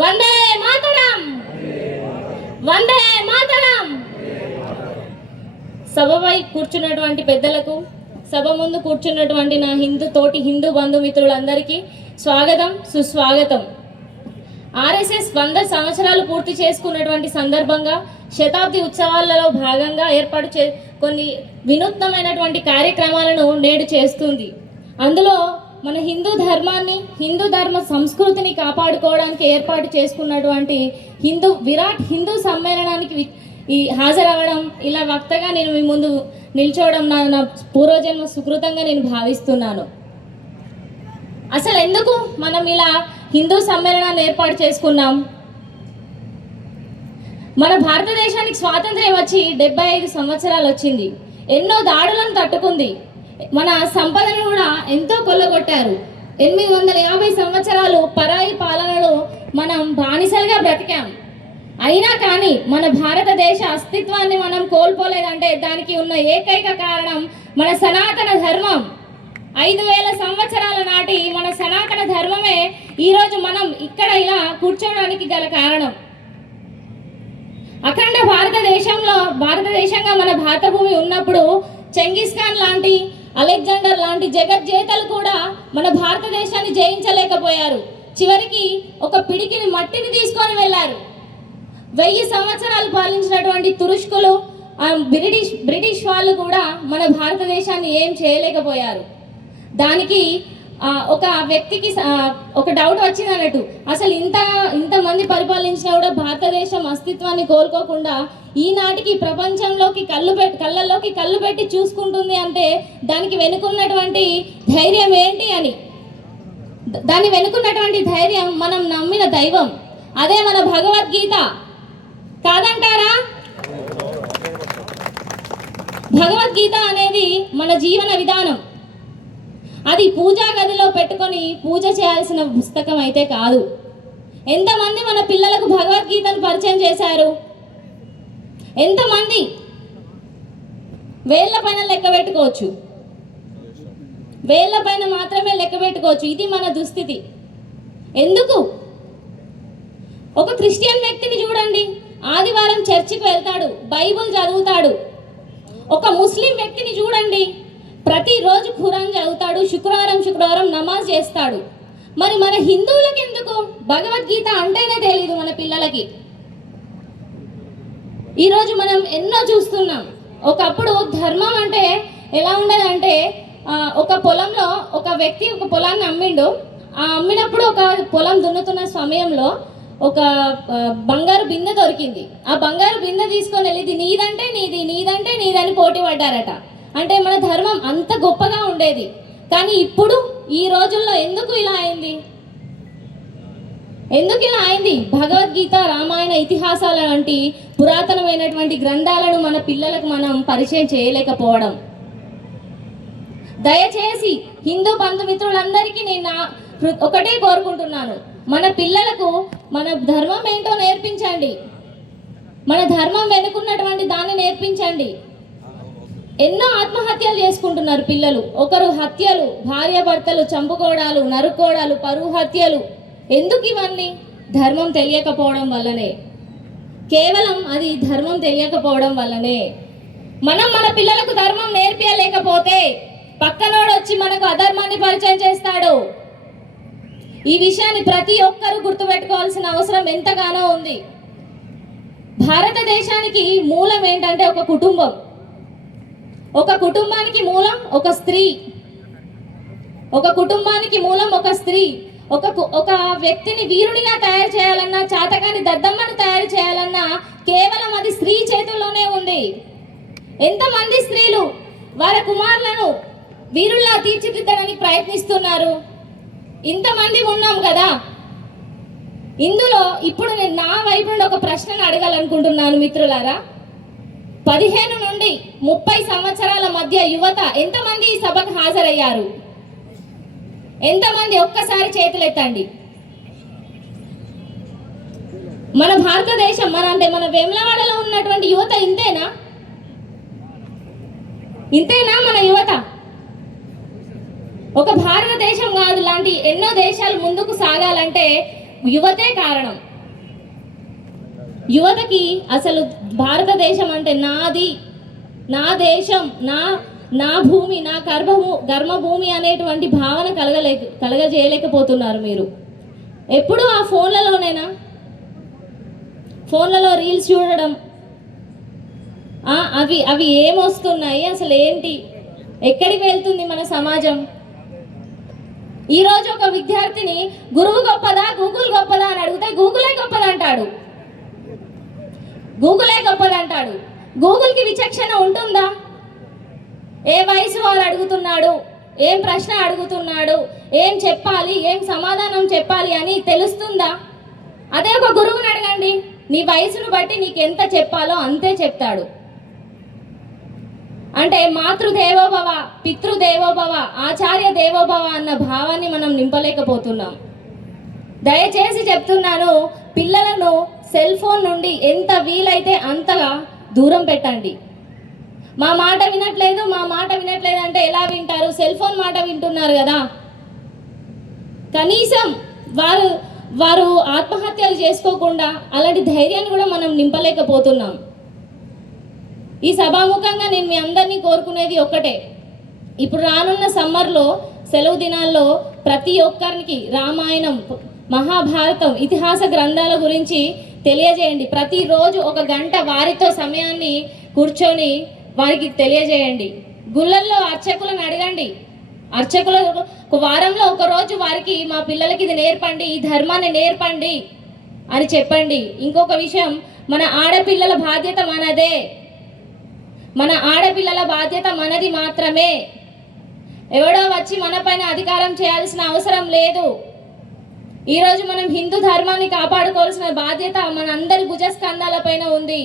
వందే మాతరం, వందే మాతరం. సభపై కూర్చున్నటువంటి పెద్దలకు, సభ ముందు కూర్చున్నటువంటి నా తోటి హిందూ బంధుమిత్రులందరికీ స్వాగతం, సుస్వాగతం. ఆర్ఎస్ఎస్ 100 సంవత్సరాలు పూర్తి చేసుకున్నటువంటి సందర్భంగా శతాబ్ది ఉత్సవాలలో భాగంగా ఏర్పాటు కొన్ని వినూత్నమైనటువంటి కార్యక్రమాలను నేడు చేస్తుంది. అందులో మన హిందూ ధర్మాన్ని, హిందూ ధర్మ సంస్కృతిని కాపాడుకోవడానికి ఏర్పాటు చేసుకున్నటువంటి విరాట్ హిందూ సమ్మేళనానికి హాజరవ్వడం, ఇలా వక్తగా నేను మీ ముందు నిల్చోవడం నా పూర్వజన్మ సుకృతంగా నేను భావిస్తున్నాను. అసలు ఎందుకు మనం ఇలా హిందూ సమ్మేళనాన్ని ఏర్పాటు చేసుకున్నాం? మన భారతదేశానికి స్వాతంత్ర్యం వచ్చి 75 సంవత్సరాలు వచ్చింది. ఎన్నో దాడులను తట్టుకుంది. మన సంపదను కూడా ఎంతో కొల్లగొట్టారు. 850 సంవత్సరాలు పరాయి పాలనలో మనం బానిసలుగా బ్రతికాం. అయినా కానీ మన భారతదేశ అస్తిత్వాన్ని మనం కోల్పోలేదంటే దానికి ఉన్న ఏకైక కారణం మన సనాతన ధర్మం. 5000 సంవత్సరాల నాటి మన సనాతన ధర్మమే ఈరోజు మనం ఇక్కడ ఇలా కూర్చోవడానికి గల కారణం. అఖండ భారతదేశంగా మన భారతభూమి ఉన్నప్పుడు చెంగిస్ ఖాన్ లాంటి, అలెగ్జాండర్ లాంటి జగజ్జేతలు కూడా మన భారతదేశాన్ని జయించలేకపోయారు. చివరికి ఒక పిడికిని మట్టిని తీసుకొని వెళ్ళారు. 1000 సంవత్సరాలు పాలించినటువంటి తురుష్కులు, బ్రిటిష్ వాళ్ళు కూడా మన భారతదేశాన్ని ఏం చేయలేకపోయారు. దానికి ఒక వ్యక్తికి ఒక డౌట్ వచ్చింది అన్నట్టు, అసలు ఇంతమంది పరిపాలించినా కూడా భారతదేశం అస్తిత్వాన్ని కోల్పోకుండా ఈనాటికి ప్రపంచంలోకి కళ్ళల్లోకి కళ్ళు పెట్టి చూసుకుంటుంది అంటే దానికి వెనుకున్నటువంటి ధైర్యం ఏంటి అని. దాని వెనుకున్నటువంటి ధైర్యం మనం నమ్మిన దైవం, అదే మన భగవద్గీత. కాదంటారా? భగవద్గీత అనేది మన జీవన విధానం. అది పూజా గదిలో పెట్టుకొని పూజ చేయాల్సిన పుస్తకం అయితే కాదు. ఎంతమంది మన పిల్లలకు భగవద్గీతను పరిచయం చేశారు? ఎంతమంది? వేళ్ల పైన లెక్క పెట్టుకోవచ్చు, వేళ్ల పైన మాత్రమే లెక్క పెట్టుకోవచ్చు. ఇది మన దుస్థితి. ఎందుకు? ఒక క్రిస్టియన్ వ్యక్తిని చూడండి, ఆదివారం చర్చికి వెళ్తాడు, బైబుల్ చదువుతాడు. ఒక ముస్లిం వ్యక్తిని చూడండి, ప్రతిరోజు ఖురాన్ చదువుతాడు, శుక్రవారం నమాజ్ చేస్తాడు. మరి మన హిందువులకు ఎందుకు భగవద్గీత అంటేనే తెలియదు మన పిల్లలకి? ఈరోజు మనం ఎన్నో చూస్తున్నాం. ఒకప్పుడు ధర్మం అంటే ఎలా ఉండదంటే, ఒక పొలంలో ఒక వ్యక్తి ఒక పొలాన్ని అమ్మిండు. అమ్మినప్పుడు ఒక పొలం దున్నుతున్న సమయంలో ఒక బంగారు బిందె దొరికింది. ఆ బంగారు బిందె తీసుకొని వెళ్ళి ఇది నీదంటే నీది, నీదంటే నీదని పోటీ పడ్డారట. అంటే మన ధర్మం అంత గొప్పగా ఉండేది. కానీ ఇప్పుడు ఈ రోజుల్లో ఎందుకు ఇలా అయింది? భగవద్గీత, రామాయణ, ఇతిహాసాల వంటి పురాతనమైనటువంటి గ్రంథాలను మన పిల్లలకు మనం పరిచయం చేయలేకపోవడం. దయచేసి హిందూ బంధుమిత్రులందరికీ నేను ఒకటే కోరుకుంటున్నాను, మన పిల్లలకు మన ధర్మం ఏంటో నేర్పించండి. మన ధర్మం వెనుకున్నటువంటి దాన్ని నేర్పించండి. ఎన్నో ఆత్మహత్యలు చేసుకుంటున్నారు పిల్లలు. ఒకరు హత్యలు, భార్యాభర్తలు చంపుకోవడాలు, నరుకోవడాలు, పరువు హత్యలు. ఎందుకు ఇవన్నీ? ధర్మం తెలియకపోవడం వల్లనే. కేవలం అది ధర్మం తెలియకపోవడం వల్లనే. మనం మన పిల్లలకు ధర్మం నేర్పించలేకపోతే పక్కనోడు వచ్చి మనకు అధర్మాన్ని పరిచయం చేస్తాడు. ఈ విషయాన్ని ప్రతి ఒక్కరూ గుర్తుపెట్టుకోవాల్సిన అవసరం ఎంతగానో ఉంది. భారతదేశానికి మూలం ఏంటంటే ఒక కుటుంబం. ఒక కుటుంబానికి మూలం ఒక స్త్రీ. ఒక కుటుంబానికి మూలం ఒక స్త్రీ. ఒక వ్యక్తిని వీరుడిగా తయారు చేయాలన్నా, చాతకాని దద్దమ్మను తయారు చేయాలన్నా కేవలం అది స్త్రీ చేతుల్లోనే ఉంది. ఎంతమంది స్త్రీలు వారి కుమారులను వీరుల్లా తీర్చిదిద్దడానికి ప్రయత్నిస్తున్నారు? ఇంతమంది ఉన్నాం కదా. ఇందులో ఇప్పుడు నేను నా వైపు నుండి ఒక ప్రశ్నను అడగాలనుకుంటున్నాను మిత్రులారా. 15 నుండి 30 సంవత్సరాల మధ్య యువత ఎంతమంది ఈ సభకు హాజరయ్యారు? ఎంతమంది? ఒక్కసారి చేతులెత్తండి. మన భారతదేశం మన వేములవాడలో ఉన్నటువంటి యువత ఇంతేనా? మన యువత? ఒక భారతదేశం కాదు, లాంటి ఎన్నో దేశాలు ముందుకు సాగాలంటే యువతే కారణం. యువతకి అసలు భారతదేశం అంటే నాది, నా దేశం, నా భూమి, నా కర్మభూమి అనేటువంటి భావన కలగజేయలేకపోతున్నారు మీరు. ఎప్పుడు ఆ ఫోన్లలోనేనా, ఫోన్లలో రీల్స్ చూడడం, అవి ఏమొస్తున్నాయి, అసలు ఏంటి, ఎక్కడికి వెళ్తుంది మన సమాజం? ఈరోజు ఒక విద్యార్థిని గురువు గొప్పదా గూగుల్ గొప్పదా అని అడిగితే గూగులే గొప్పదంటాడు. గూగుల్కి విచక్షణ ఉంటుందా? ఏ వయసు వారు అడుగుతున్నాడు, ఏం ప్రశ్న అడుగుతున్నాడు, ఏం చెప్పాలి, ఏం సమాధానం చెప్పాలి అని తెలుస్తుందా? అదే ఒక గురువుని అడగండి, నీ వయసును బట్టి నీకు ఎంత చెప్పాలో అంతే చెప్తాడు. అంటే మాతృదేవోభవ, పితృదేవోభవ, ఆచార్య దేవోభవ అన్న భావాన్ని మనం నింపలేకపోతున్నాం. దయచేసి చెప్తున్నాను, పిల్లలను సెల్ ఫోన్ నుండి ఎంత వీలైతే అంతగా దూరం పెట్టండి. మా మాట వినట్లేదు అంటే ఎలా వింటారు? సెల్ ఫోన్ మాట వింటున్నారు కదా. కనీసం వారు ఆత్మహత్యలు చేసుకోకుండా అలాంటి ధైర్యాన్ని కూడా మనం నింపలేకపోతున్నాం. ఈ సభాముఖంగా నేను మీ అందరినీ కోరుకునేది ఒక్కటే, ఇప్పుడు రానున్న సమ్మర్లో సెలవు దినాల్లో ప్రతి ఒక్కరికి రామాయణం, మహాభారతం, ఇతిహాస గ్రంథాల గురించి తెలియజేయండి. ప్రతిరోజు 1 గంట వారితో సమయాన్ని కూర్చొని వారికి తెలియజేయండి. గుళ్ళల్లో అర్చకులను అడగండి, అర్చకుల వారంలో 1 రోజు వారికి మా పిల్లలకి ఇది నేర్పండి, ఈ ధర్మాన్ని నేర్పండి అని చెప్పండి. ఇంకొక విషయం, మన ఆడపిల్లల బాధ్యత మనదే, మన ఆడపిల్లల బాధ్యత మనది మాత్రమే. ఎవడో వచ్చి మన పైన అధికారం చేయాల్సిన అవసరం లేదు. ఈరోజు మనం హిందూ ధర్మాన్ని కాపాడుకోవాల్సిన బాధ్యత మనందరి భుజస్కంధాల పైన ఉంది.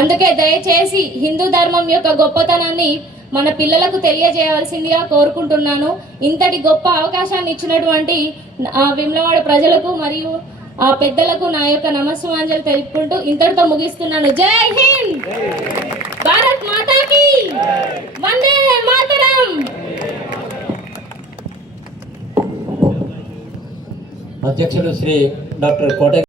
అందుకే దయచేసి హిందూ ధర్మం యొక్క గొప్పతనాన్ని మన పిల్లలకు తెలియజేయవలసిందిగా కోరుకుంటున్నాను. ఇంతటి గొప్ప అవకాశాన్ని ఇచ్చినటువంటి వేములవాడ ప్రజలకు మరియు ఆ పెద్దలకు నా యొక్క నమస్సుమాంజలు తెలుపుకుంటూ ఇంతటితో ముగిస్తున్నాను. జై హింద్, భారత్ మాతాకి వందే మాతరం. అధ్యక్షులు శ్రీ డాక్టర్ కోట